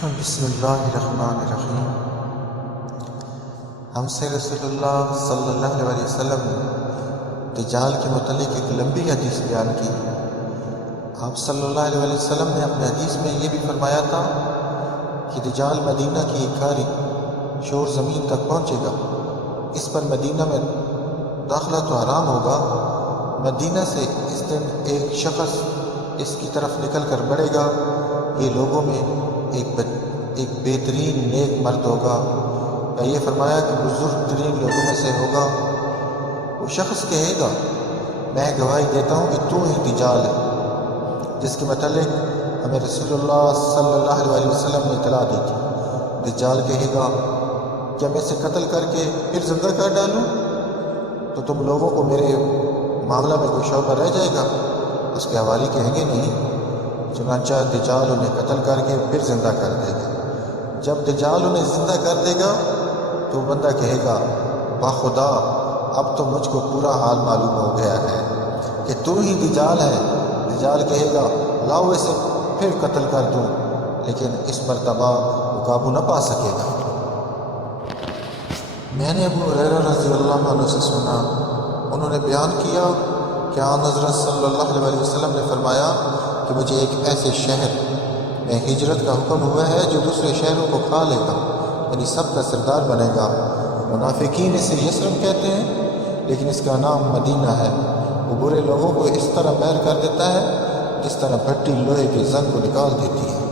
بسم اللہ الرحمن الرحیم۔ ہم سے رسول اللہ صلی اللہ علیہ وسلم نے دجال کے متعلق ایک لمبی حدیث بیان کی۔ آپ صلی اللہ علیہ وسلم نے اپنے حدیث میں یہ بھی فرمایا تھا کہ دجال مدینہ کی ایک گھاری شور زمین تک پہنچے گا، اس پر مدینہ میں داخلہ تو حرام ہوگا۔ مدینہ سے اس دن ایک شخص اس کی طرف نکل کر بڑھے گا، یہ لوگوں میں ایک بہترین نیک مرد ہوگا، یا یہ فرمایا کہ بزرگ ترین لوگوں میں سے ہوگا۔ وہ شخص کہے گا، میں گواہی دیتا ہوں کہ تو ہی دجال ہے، جس کے متعلق ہمیں رسول اللہ صلی اللہ علیہ وسلم نے اطلاع دی تھی۔ دجال کہے گا، کیا میں اسے قتل کر کے پھر زندہ کر ڈالوں تو تم لوگوں کو میرے معاملہ میں کوئی شعبہ رہ جائے گا؟ اس کے حوالے کہیں گے نہیں۔ چنانچہ دجال انہیں قتل کر کے پھر زندہ کر دے گا۔ جب دجال انہیں زندہ کر دے گا تو بندہ کہے گا، بخدا اب تو مجھ کو پورا حال معلوم ہو گیا ہے کہ تو ہی دجال ہے۔ دجال کہے گا، لاؤ اسے پھر قتل کر دوں، لیکن اس مرتبہ وہ قابو نہ پا سکے گا۔ میں نے ابو ہریرہ رضی اللہ عنہ سے سنا، انہوں نے بیان کیا کہ آن حضرت صلی اللہ علیہ وسلم نے فرمایا کہ مجھے ایک ایسے شہر میں ہجرت کا حکم ہوا ہے جو دوسرے شہروں کو کھا لے گا، یعنی سب کا سردار بنے گا۔ منافقین اسے یثرب کہتے ہیں، لیکن اس کا نام مدینہ ہے۔ وہ برے لوگوں کو اس طرح میل کر دیتا ہے جس طرح بھٹی لوہے کے زنگ کو نکال دیتی ہے۔